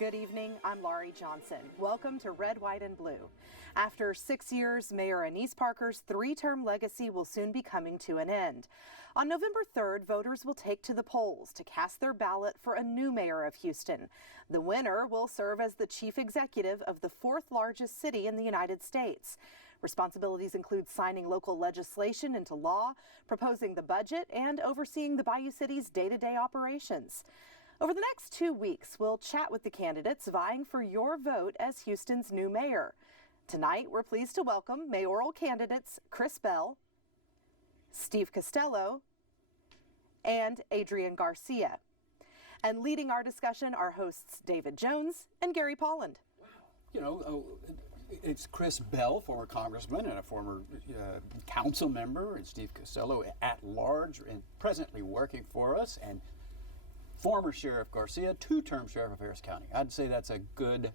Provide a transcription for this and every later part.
Good evening, I'm Laurie Johnson. Welcome to Red, White, and Blue. After 6 years, Mayor Annise Parker's three-term legacy will soon be coming to an end. On November 3rd, voters will take to the polls to cast their ballot for a new mayor of Houston. The winner will serve as the chief executive of the fourth largest city in the United States. Responsibilities include signing local legislation into law, proposing the budget, and overseeing the Bayou City's day-to-day operations. Over the next 2 weeks, we'll chat with the candidates vying for your vote as Houston's new mayor. Tonight, we're pleased to welcome mayoral candidates Chris Bell, Steve Costello, and Adrian Garcia. And leading our discussion are hosts David Jones and Gary Polland. Wow. You know, it's Chris Bell, former congressman and a former council member, and Steve Costello at large and presently working for us, and former Sheriff Garcia, two-term Sheriff of Harris County. I'd say that's a good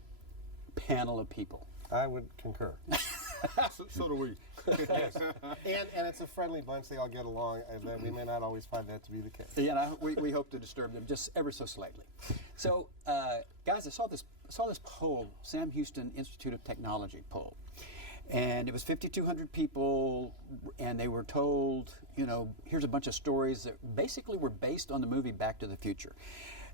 panel of people. I would concur. So do we. Yes. And it's a friendly bunch. They all get along, and we may not always find that to be the case. Yeah, and we hope to disturb them just ever so slightly. So, guys, I saw this poll, Sam Houston Institute of Technology poll. And it was 5,200 people, and they were told, you know, here's a bunch of stories that basically were based on the movie Back to the Future.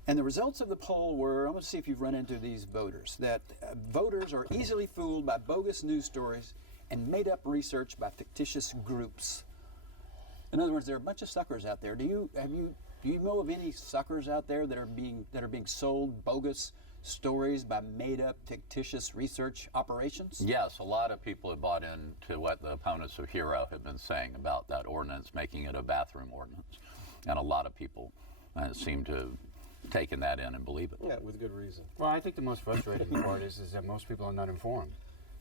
And the results of the poll were, I'm going to see if you've run into these voters, that voters are easily fooled by bogus news stories and made up research by fictitious groups. In other words, there are a bunch of suckers out there. Do you know of any suckers out there that are being sold bogus stories by made-up fictitious research operations? Yes, a lot of people have bought into what the opponents of HERO have been saying about that ordinance, making it a bathroom ordinance. And a lot of people seem to have taken that in and believe it. Yeah, with good reason. Well, I think the most frustrating part is that most people are not informed.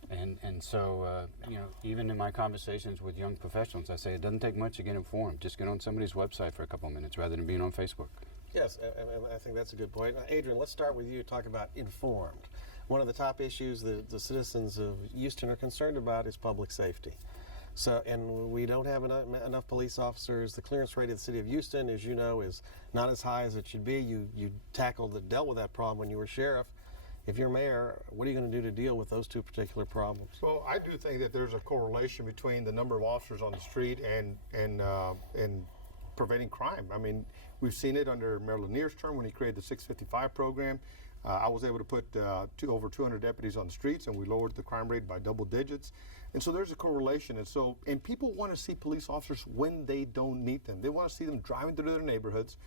And so, you know, even in my conversations with young professionals, I say it doesn't take much to get informed. Just get on somebody's website for a couple of minutes rather than being on Facebook. Yes, and I think that's a good point. Adrian, let's start with you. Talk about informed. One of the top issues that the citizens of Houston are concerned about is public safety. So, and we don't have enough police officers. The clearance rate of the city of Houston, as you know, is not as high as it should be. You dealt with that problem when you were sheriff. If you're mayor, what are you going to do to deal with those two particular problems? Well, I do think that there's a correlation between the number of officers on the street and preventing crime. I mean, we've seen it under Mayor Lanier's term when he created the 655 program. I was able to put over 200 deputies on the streets, and we lowered the crime rate by double digits. And so there's a correlation. And people want to see police officers when they don't need them. They want to see them driving through their neighborhoods.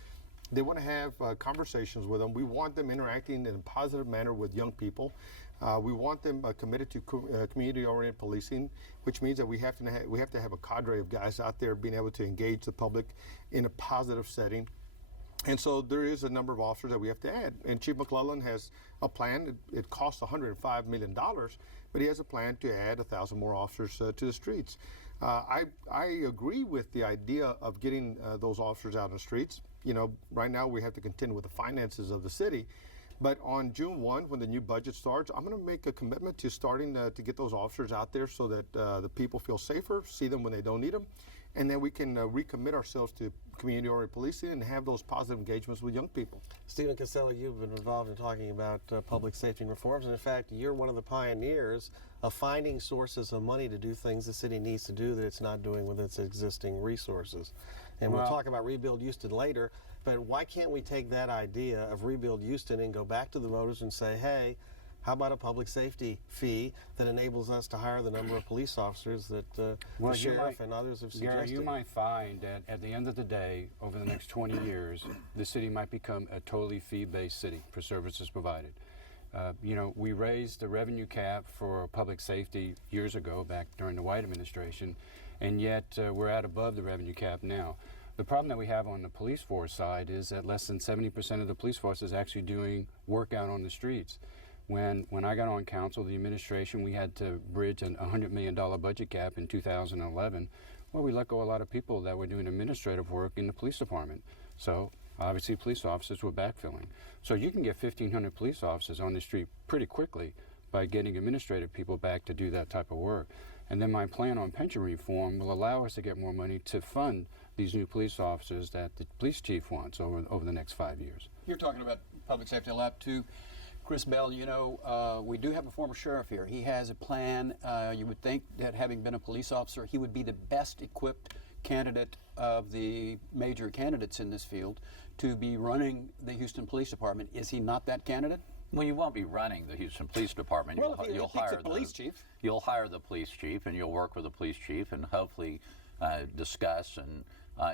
They want to have conversations with them. We want them interacting in a positive manner with young people. We want them committed to community-oriented policing, which means that we have to have a cadre of guys out there being able to engage the public in a positive setting. And so there is a number of officers that we have to add. And Chief McClellan has a plan. It costs $105 million, but he has a plan to add 1,000 more officers to the streets. I agree with the idea of getting those officers out on the streets. You know, right now we have to contend with the finances of the city. But on June 1, when the new budget starts, I'm going to make a commitment to starting to get those officers out there so that the people feel safer, see them when they don't need them, and then we can recommit ourselves to community-oriented policing and have those positive engagements with young people. Stephen Costello, you've been involved in talking about public safety reforms, and in fact, you're one of the pioneers of finding sources of money to do things the city needs to do that it's not doing with its existing resources. And we'll talk about Rebuild Houston later, but why can't we take that idea of Rebuild Houston and go back to the voters and say, hey, how about a public safety fee that enables us to hire the number of police officers that the sheriff and others have suggested? Gary, you might find that at the end of the day, over the next 20 years, the city might become a totally fee-based city for services provided. You know, we raised the revenue cap for public safety years ago, back during the White administration, and yet we're at above the revenue cap now. The problem that we have on the police force side is that less than 70% of the police force is actually doing work out on the streets. When I got on council, the administration, we had to bridge a $100 million budget gap in 2011, where we let go a lot of people that were doing administrative work in the police department. So obviously police officers were backfilling. So you can get 1,500 police officers on the street pretty quickly by getting administrative people back to do that type of work. And then my plan on pension reform will allow us to get more money to fund these new police officers that the police chief wants over the next 5 years. You're talking about public safety lab too. Chris Bell, you know, we do have a former sheriff here. He has a plan. You would think that having been a police officer, he would be the best equipped candidate of the major candidates in this field to be running the Houston Police Department. Is he not that candidate? Well, you won't be running the Houston Police Department. Well, You'll if he picks hire a police chief. You'll hire the police chief, and you'll work with the police chief, and hopefully discuss and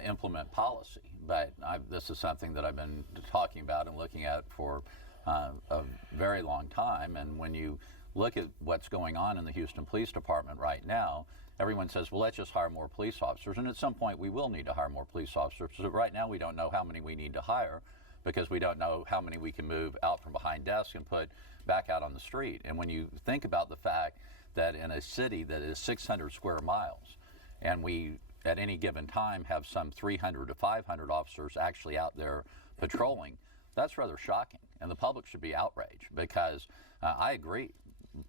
implement policy. But this is something that I've been talking about and looking at for a very long time. And when you look at what's going on in the Houston Police Department right now, everyone says, well, let's just hire more police officers. And at some point, we will need to hire more police officers. So right now, we don't know how many we need to hire because we don't know how many we can move out from behind desks and put back out on the street. And when you think about the fact that in a city that is 600 square miles, and we at any given time have some 300 to 500 officers actually out there patrolling, that's rather shocking. And the public should be outraged because I agree,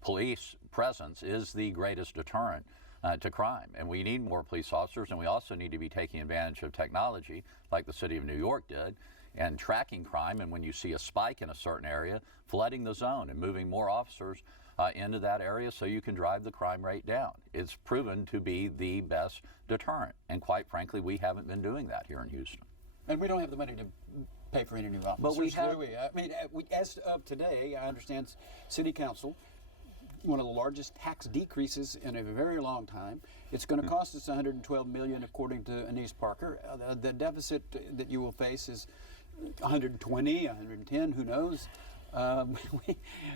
police presence is the greatest deterrent to crime. And we need more police officers, and we also need to be taking advantage of technology like the city of New York did and tracking crime. And when you see a spike in a certain area, flooding the zone and moving more officers into that area so you can drive the crime rate down. It's proven to be the best deterrent. And quite frankly, we haven't been doing that here in Houston. And we don't have the money to pay for any new officers. But we have, I mean, as of today, I understand City Council, one of the largest tax decreases in a very long time. It's going to cost us $112 million, according to Anise Parker. The deficit that you will face is 120, 110, who knows?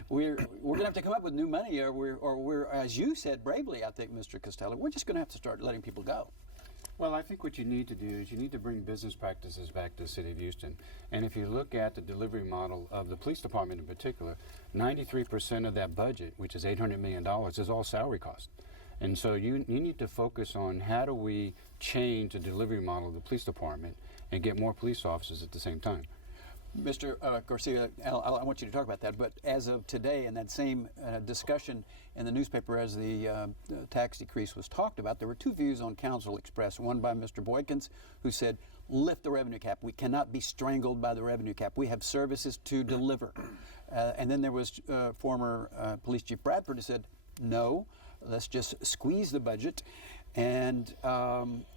We're going to have to come up with new money, or we're, as you said bravely, I think, Mr. Costello, we're just going to have to start letting people go. Well, I think what you need to do is you need to bring business practices back to the city of Houston. And if you look at the delivery model of the police department in particular, 93% of that budget, which is $800 million, is all salary costs. And so you need to focus on how do we change the delivery model of the police department and get more police officers at the same time. Mr. Garcia, I want you to talk about that, but as of today, in that same discussion in the newspaper as the tax decrease was talked about, there were two views on council expressed. One by Mr. Boykins, who said, lift the revenue cap. We cannot be strangled by the revenue cap. We have services to deliver. And then there was former Police Chief Bradford who said, no, let's just squeeze the budget, and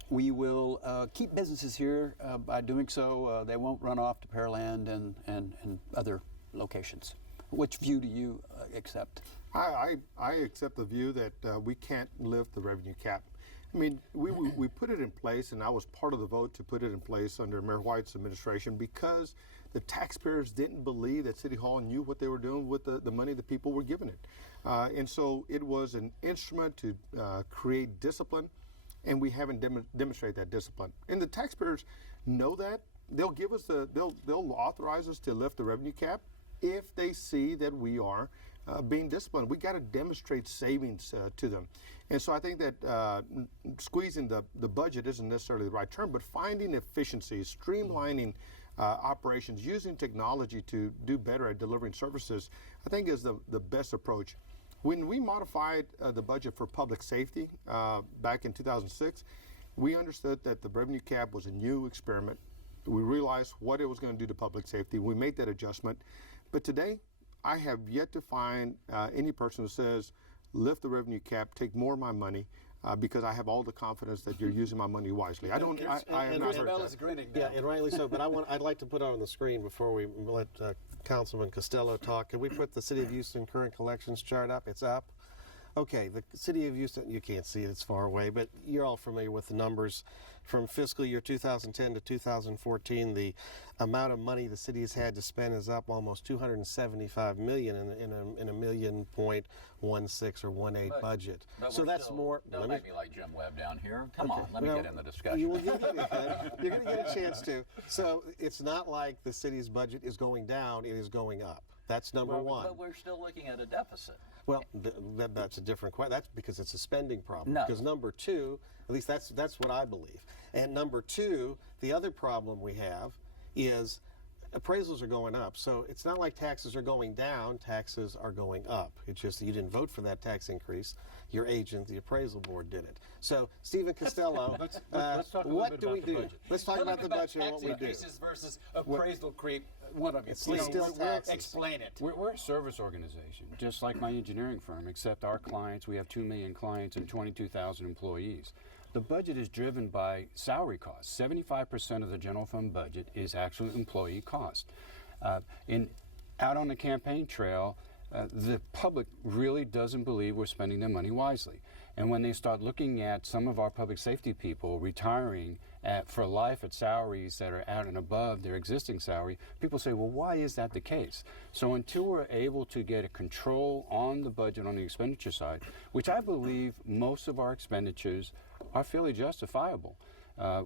we will keep businesses here. By doing so, they won't run off to Pearland and other locations. Which view do you accept? I accept the view that we can't lift the revenue cap. I mean, we put it in place, and I was part of the vote to put it in place under Mayor White's administration because the taxpayers didn't believe that City Hall knew what they were doing with the money the people were giving it. And so it was an instrument to create discipline, and we haven't demonstrated that discipline. And the taxpayers know that. They'll give us they'll authorize us to lift the revenue cap if they see that we are being disciplined. We got to demonstrate savings to them. And so I think that squeezing the budget isn't necessarily the right term, but finding efficiencies, streamlining operations, using technology to do better at delivering services, I think is the best approach. When we modified the budget for public safety back in 2006, we understood that the revenue cap was a new experiment. We realized what it was going to do to public safety. We made that adjustment. But today, I have yet to find any person who says, lift the revenue cap, take more of my money, because I have all the confidence that you're using my money wisely. I have not heard that. Yeah, and rightly so. But I'd like to put on the screen before we let Councilman Costello talk. Can we put the City of Houston current collections chart up? It's up. Okay, the City of Houston, you can't see it, it's far away, but you're all familiar with the numbers. From fiscal year 2010 to 2014, the amount of money the city has had to spend is up almost $275 million in a $1.16 or 1.8 budget. So that's more. Don't make me like Jim Webb down here. Come on, let me get in the discussion. You're going to get a chance to. So it's not like the city's budget is going down; it is going up. That's number one. But we're still looking at a deficit. Well, that's a different question. That's because it's a spending problem. No. Because number two, at least that's what I believe. And number two, the other problem we have is appraisals are going up. So it's not like taxes are going down, taxes are going up. It's just that you didn't vote for that tax increase. Your agent, the appraisal board, did it. So, Stephen Costello, let's talk a little what bit do about we the do? budget. Let's talk about the budget and what we do. Increases versus appraisal creep. One of you, It's please still taxes. explain it. We're a service organization, just like my engineering firm, except our clients, we have 2 million clients and 22,000 employees. The budget is driven by salary costs. 75% of the general fund budget is actual employee cost. Out on the campaign trail, the public really doesn't believe we're spending their money wisely. And when they start looking at some of our public safety people retiring for life at salaries that are out and above their existing salary, people say, well, why is that the case? So until we're able to get a control on the budget on the expenditure side, which I believe most of our expenditures are fairly justifiable.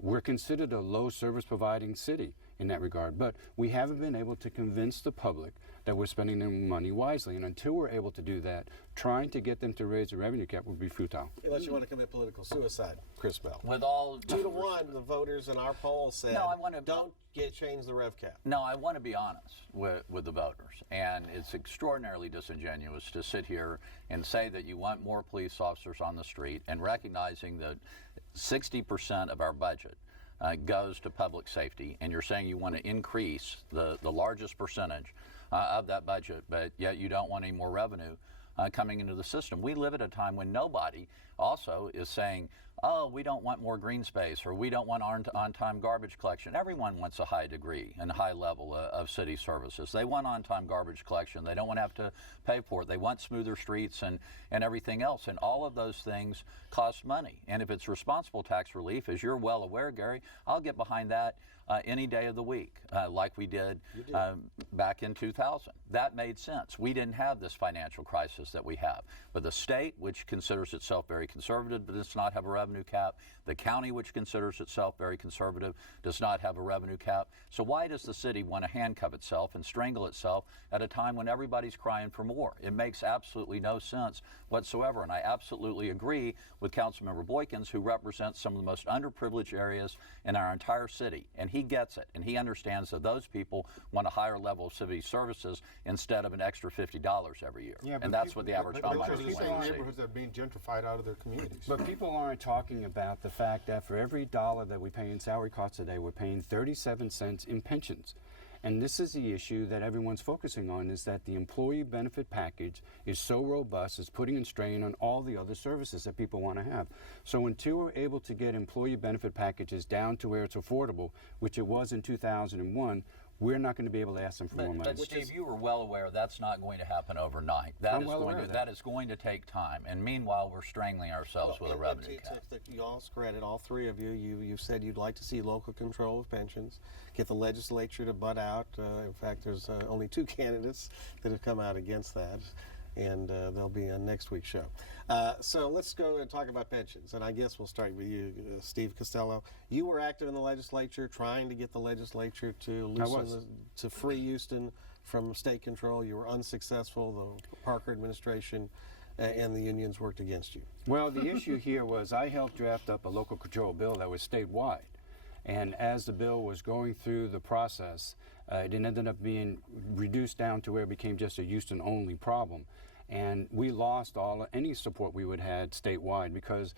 We're considered a low service providing city in that regard, but we haven't been able to convince the public that we're spending their money wisely. And until we're able to do that, trying to get them to raise the revenue cap would be futile. Unless you want to commit political suicide, Chris Bell. With all 2-1, the voters in our poll said, No, I wanna- don't change the rev cap. No, I want to be honest with the voters, and it's extraordinarily disingenuous to sit here and say that you want more police officers on the street, and recognizing that 60% of our budget goes to public safety, and you're saying you want to increase the largest percentage of that budget, but yet you don't want any more revenue coming into the system. We live at a time when nobody also is saying, oh, we don't want more green space, or we don't want on-time garbage collection. Everyone wants a high degree and high level of city services. They want on-time garbage collection. They don't want to have to pay for it. They want smoother streets and everything else. And all of those things cost money. And if it's responsible tax relief, as you're well aware, Gary, I'll get behind that any day of the week, like we did back in 2000. That made sense. We didn't have this financial crisis that we have. But the state, which considers itself very conservative, does not have a revenue cap. The county, which considers itself very conservative, does not have a revenue cap. So why does the city want to handcuff itself and strangle itself at a time when everybody's crying for more? It makes absolutely no sense whatsoever. And I absolutely agree with Councilmember Boykins, who represents some of the most underprivileged areas in our entire city. And he gets it. And he understands that those people want a higher level of city services instead of an extra $50 every year. Yeah, and that's what the average homeowner Those are the is same wanting to see. neighborhoods that are being gentrified out of their communities. But people aren't talking about the fact that for every dollar that we pay in salary costs today, we're paying 37 cents in pensions. And this is the issue that everyone's focusing on, is that the employee benefit package is so robust, it's putting a strain on all the other services that people want to have. So until we're able to get employee benefit packages down to where it's affordable, which it was in 2001, we're not going to be able to ask them for more money. But Steve, you were well aware that's not going to happen overnight. That is going to take time. And meanwhile, we're strangling ourselves with a revenue cap. To y'all's credit, all three of you, you've said you'd like to see local control of pensions, get the legislature to butt out. In fact, there's only 2 candidates that have come out against that, and they'll be on next week's show. So let's go and talk about pensions. And I guess we'll start with you, Steve Costello. You were active in the legislature, trying to get the legislature to to free Houston from state control. You were unsuccessful. The Parker administration and the unions worked against you. Well, the issue here was I helped draft up a local control bill that was statewide. And as the bill was going through the process, it ended up being reduced down to where it became just a Houston-only problem. And we lost any support we would had statewide, because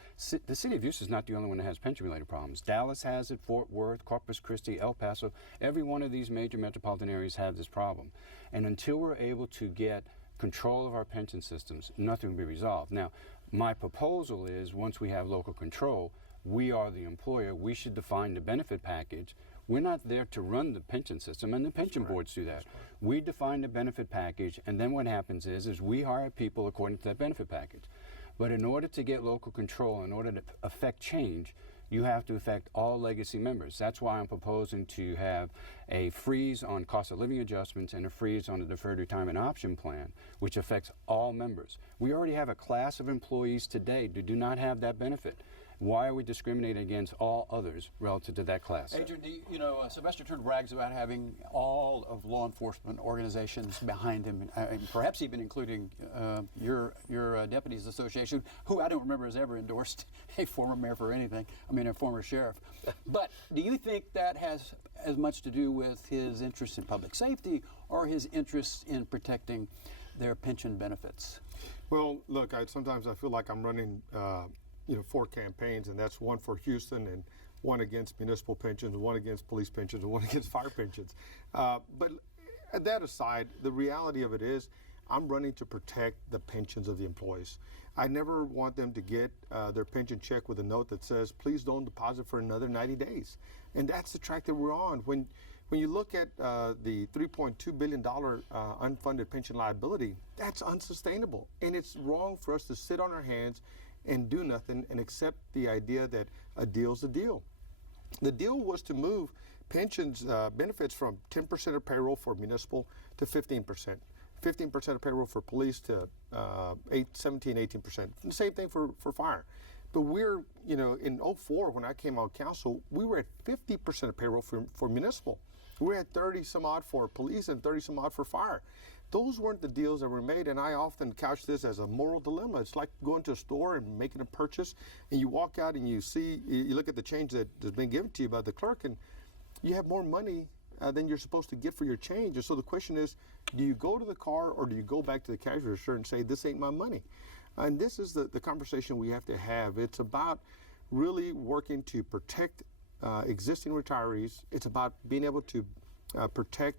the city of Houston is not the only one that has pension-related problems. Dallas has it, Fort Worth, Corpus Christi, El Paso. Every one of these major metropolitan areas have this problem. And until we're able to get control of our pension systems, nothing will be resolved. Now, my proposal is, once we have local control, we are the employer. We should define the benefit package. We're not there to run the pension system, and the pension boards do that. We define the benefit package, and then what happens is we hire people according to that benefit package. But in order to get local control, in order to affect change, you have to affect all legacy members. That's why I'm proposing to have a freeze on cost of living adjustments and a freeze on the deferred retirement option plan, which affects all members. We already have a class of employees today who do not have that benefit. Why are we discriminating against all others relative to that class? Adrian, Sylvester Turner brags about having all of law enforcement organizations behind him, and perhaps even including your Deputies Association, who I don't remember has ever endorsed a former mayor for anything. I mean, a former sheriff. But do you think that has as much to do with his interest in public safety or his interest in protecting their pension benefits? Well, look, sometimes I feel like I'm running 4 campaigns, and that's one for Houston and one against municipal pensions, one against police pensions, and one against fire pensions. But that aside, the reality of it is I'm running to protect the pensions of the employees. I never want them to get their pension check with a note that says, please don't deposit for another 90 days. And that's the track that we're on. When you look at the $3.2 billion unfunded pension liability, that's unsustainable. And it's wrong for us to sit on our hands and do nothing and accept the idea that a deal's a deal. The deal was to move pensions benefits from 10% of payroll for municipal to 15%. 15% of payroll for police to 17, 18%. The same thing for fire. But we're, in 04, when I came on council, we were at 50% of payroll for municipal. We had 30 some odd for police and 30 some odd for fire. Those weren't the deals that were made, and I often couch this as a moral dilemma. It's like going to a store and making a purchase, and you walk out and you look at the change that has been given to you by the clerk, and you have more money than you're supposed to get for your change. And so the question is, do you go to the car or do you go back to the cash register and say, this ain't my money? And this is the conversation we have to have. It's about really working to protect existing retirees. It's about being able to protect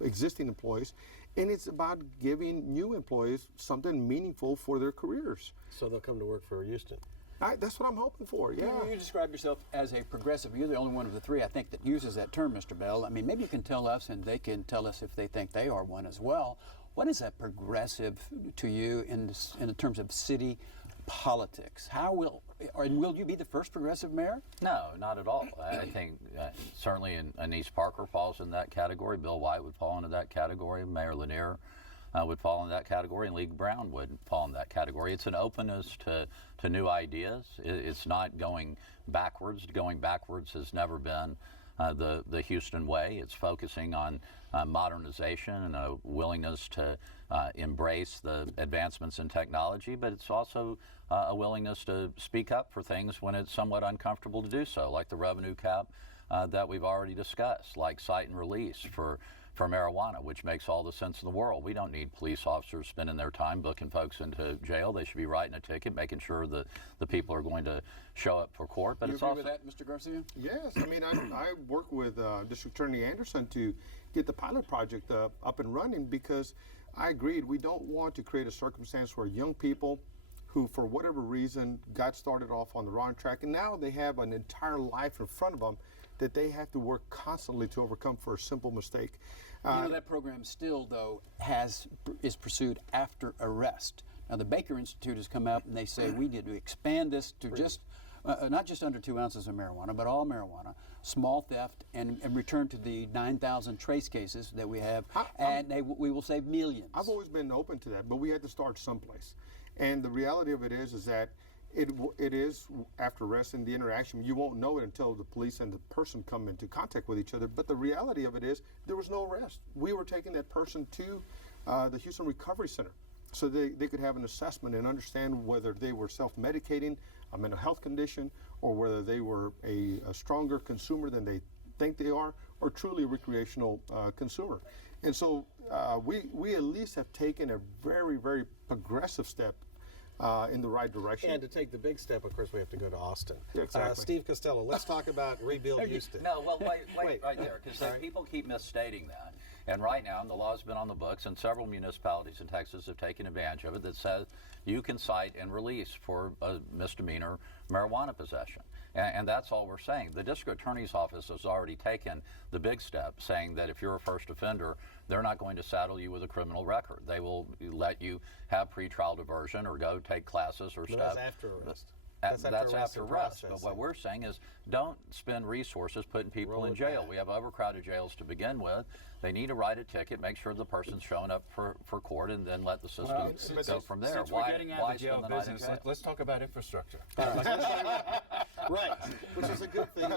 existing employees, and it's about giving new employees something meaningful for their careers. So they'll come to work for Houston. That's what I'm hoping for, yeah. You describe yourself as a progressive. You're the only one of the three, I think, that uses that term, Mr. Bell. I mean, maybe you can tell us, and they can tell us if they think they are one as well. What is that progressive to you in terms of city politics? Will you be the first progressive mayor? No, not at all. I think certainly Anise Parker falls in that category. Bill White would fall into that category. Mayor Lanier would fall in that category, and Lee Brown would fall in that category. It's an openness to new ideas. It's not going backwards. Going backwards has never been the Houston way. It's focusing on modernization and a willingness to embrace the advancements in technology, but it's also a willingness to speak up for things when it's somewhat uncomfortable to do so, like the revenue cap that we've already discussed, like cite and release for marijuana, which makes all the sense in the world. We don't need police officers spending their time booking folks into jail. They should be writing a ticket, making sure that the people are going to show up for court. But you it's agree also with that, Mr. Garcia? Yes, I mean, I work with District Attorney Anderson to get the pilot project up and running, because I agreed we don't want to create a circumstance where young people who, for whatever reason, got started off on the wrong track, and now they have an entire life in front of them that they have to work constantly to overcome for a simple mistake. That program still, though, is pursued after arrest. Now, the Baker Institute has come out and they say we need to expand this to just not just under 2 ounces of marijuana, but all marijuana, small theft, and return to the 9,000 trace cases that we have, we will save millions. I've always been open to that, but we had to start someplace. And the reality of it is that it is after arrest, and the interaction, you won't know it until the police and the person come into contact with each other. But the reality of it is there was no arrest. We were taking that person to the Houston Recovery Center so they could have an assessment and understand whether they were self-medicating a mental health condition, or whether they were a stronger consumer than they think they are, or truly a recreational consumer. And so we at least have taken a very, very progressive step in the right direction. And to take the big step, of course, we have to go to Austin. Exactly. Steve Costello, let's talk about Rebuild Houston. No, well, wait right there, because people keep misstating that. And right now, the law's been on the books, and several municipalities in Texas have taken advantage of it, that says you can cite and release for a misdemeanor marijuana possession. And that's all we're saying. The district attorney's office has already taken the big step, saying that if you're a first offender, they're not going to saddle you with a criminal record. They will let you have pretrial diversion or go take classes or stuff. That's after arrest. That's after arrest. But what processing. we're saying is don't spend resources putting people Roll in it jail. back. We have overcrowded jails to begin with. They need to write a ticket, make sure the person's showing up for court, and then let the system go from there. Since we're getting out why of the jail spend the night in business, jail? let's talk about infrastructure. Right, which is a good thing.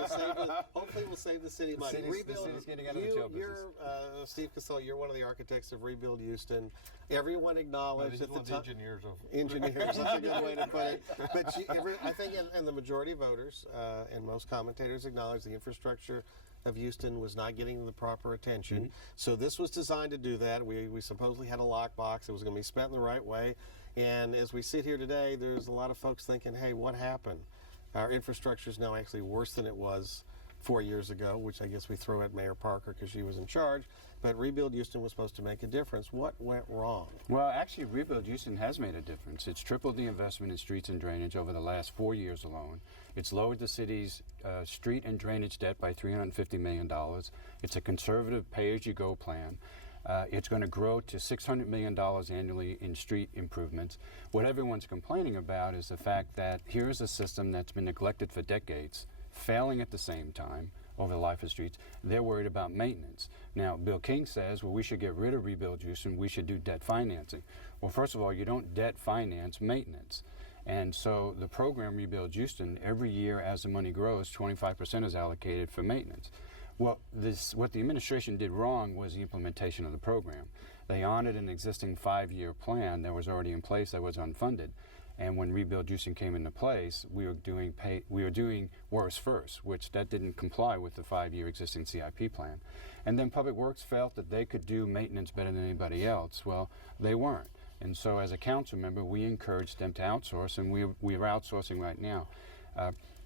Hopefully, we'll save the city money. The city's getting out of the jail business. You're Steve Costello. You're one of the architects of Rebuild Houston. Everyone acknowledged at the time. engineers of Engineers, that's a good way to put it. But I think, and the majority of voters and most commentators acknowledge the infrastructure of Houston was not getting the proper attention. So this was designed to do that. We supposedly had a lockbox. It was going to be spent in the right way. And as we sit here today, there's a lot of folks thinking, hey, what happened? Our infrastructure is now actually worse than it was 4 years ago, which I guess we throw at Mayor Parker because she was in charge. But Rebuild Houston was supposed to make a difference. What went wrong? Well, actually, Rebuild Houston has made a difference. It's tripled the investment in streets and drainage over the last 4 years alone. It's lowered the city's street and drainage debt by $350 million. It's a conservative pay-as-you-go plan. It's going to grow to $600 million annually in street improvements. What everyone's complaining about is the fact that here's a system that's been neglected for decades, failing at the same time over the life of streets. They're worried about maintenance. Now, Bill King says, well, we should get rid of Rebuild Houston. We should do debt financing. Well, first of all, you don't debt finance maintenance. And so the program Rebuild Houston, every year as the money grows, 25% is allocated for maintenance. Well, what the administration did wrong was the implementation of the program. They honored an existing 5-year plan that was already in place that was unfunded. And when Rebuild Houston came into place, we were doing worse first, which that didn't comply with the 5-year existing CIP plan. And then Public Works felt that they could do maintenance better than anybody else. Well, they weren't. And so as a council member, we encouraged them to outsource, and we're outsourcing right now.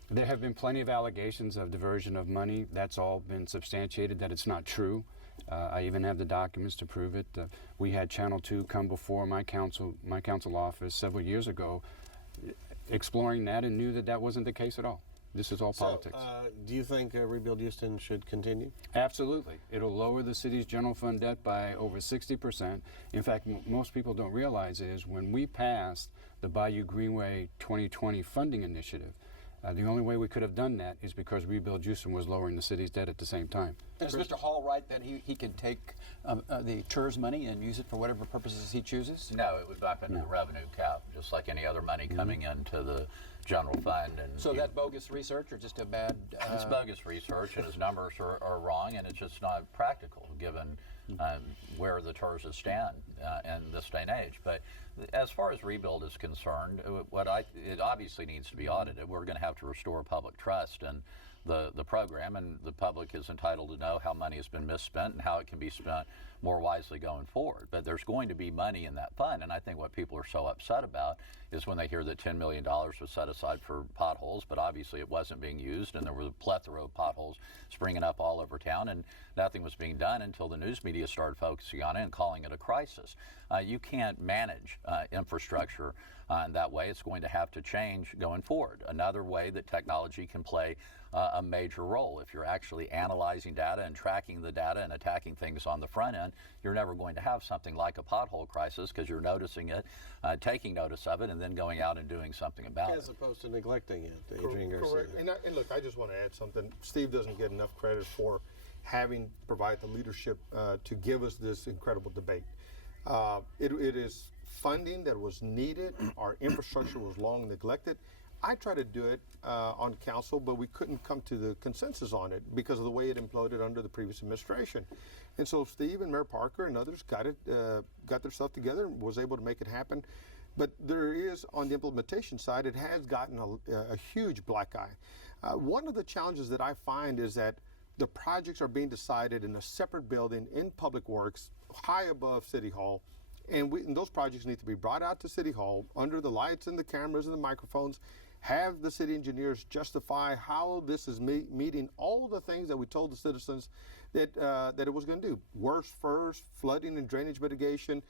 There have been plenty of allegations of diversion of money. That's all been substantiated that it's not true. I even have the documents to prove it. We had Channel 2 come before my council office several years ago exploring that and knew that that wasn't the case at all. This is all politics. Do you think Rebuild Houston should continue? Absolutely. It'll lower the city's general fund debt by over 60%. In fact, most people don't realize is when we passed the Bayou Greenway 2020 funding initiative, the only way we could have done that is because Rebuild Houston was lowering the city's debt at the same time. Is Mr. Hall right that he can take the TERS money and use it for whatever purposes he chooses? No, it would bump into the revenue cap, just like any other money coming into the general fund. And So that bogus research or just a bad... it's bogus research, and his numbers are wrong, and it's just not practical given where the TERS stand in this day and age. But as far as Rebuild is concerned, it obviously needs to be audited. We're going to have to restore public trust in the program, and the public is entitled to know how money has been misspent and how it can be spent more wisely going forward. But there's going to be money in that fund, and I think what people are so upset about is when they hear that $10 million was set aside for potholes, but obviously it wasn't being used, and there were a plethora of potholes springing up all over town, and nothing was being done until the news media started focusing on it and calling it a crisis. You can't manage infrastructure in that way. It's going to have to change going forward. Another way that technology can play a major role. If you're actually analyzing data and tracking the data and attacking things on the front end, you're never going to have something like a pothole crisis because you're noticing it, taking notice of it, and then going out and doing something about it. As opposed to neglecting it, Adrian Garcia. Correct. And look, I just want to add something. Steve doesn't get enough credit for having provided the leadership to give us this incredible debate. It is funding that was needed. Our infrastructure was long neglected. I tried to do it on council, but we couldn't come to the consensus on it because of the way it imploded under the previous administration. And so Steve and Mayor Parker and others got their stuff together and was able to make it happen. But there is, on the implementation side, it has gotten a huge black eye. One of the challenges that I find is that the projects are being decided in a separate building in Public Works, high above City Hall. And those projects need to be brought out to City Hall under the lights and the cameras and the microphones. Have the city engineers justify how this is meeting all the things that we told the citizens that it was going to do. Worse first, flooding and drainage mitigation,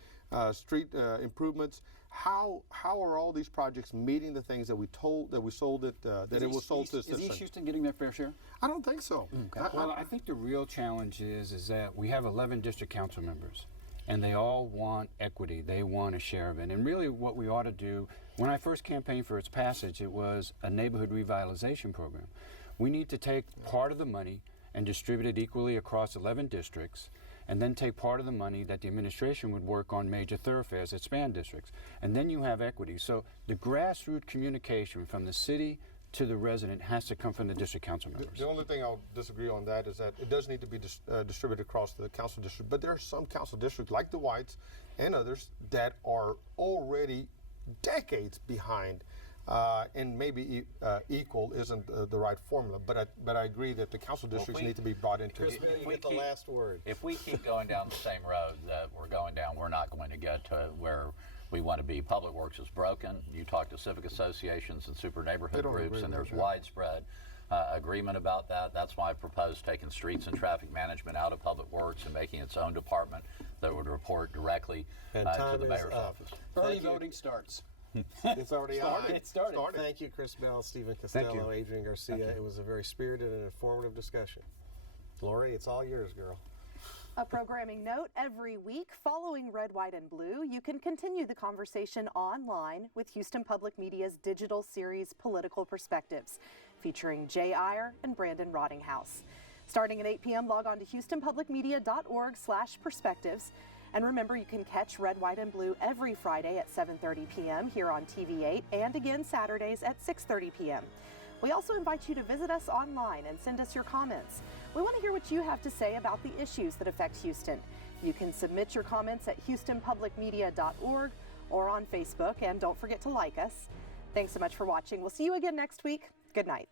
street improvements. How are all these projects meeting the things that we sold it was sold to the citizens? Is East Houston getting their fair share? I don't think so. Well, I think the real challenge is that we have 11 district council members. and they all want equity. They want a share of it. And really what we ought to do, when I first campaigned for its passage, it was a neighborhood revitalization program. We need to take part of the money and distribute it equally across 11 districts, and then take part of the money that the administration would work on major thoroughfares that span districts. And then you have equity. So the grassroots communication from the city to the resident has to come from the district council members. The only thing I'll disagree on that is that it does need to be distributed across the council district, but there are some council districts like the Whites and others that are already decades behind, and maybe equal isn't the right formula, but I agree that the council districts need to be brought into it. You get the last word. If we keep going down the same road that we're going down, we're not going to get to where we want to be. Public Works is broken. You talk to civic associations and super neighborhood groups, and there's widespread agreement about that. That's why I proposed taking streets and traffic management out of Public Works and making its own department that would report directly to the mayor's office. Early voting starts. It's already on. It started. Thank you, Chris Bell, Stephen Costello, Adrian Garcia. It was a very spirited and informative discussion. Lori, it's all yours, girl. A programming note: every week following Red, White, and Blue, you can continue the conversation online with Houston Public Media's digital series Political Perspectives, featuring Jay Iyer and Brandon Rottinghouse. Starting at 8 p.m., log on to houstonpublicmedia.org/perspectives. And remember, you can catch Red, White, and Blue every Friday at 7:30 p.m. here on TV8, and again Saturdays at 6:30 p.m. We also invite you to visit us online and send us your comments. We want to hear what you have to say about the issues that affect Houston. You can submit your comments at houstonpublicmedia.org or on Facebook, and don't forget to like us. Thanks so much for watching. We'll see you again next week. Good night.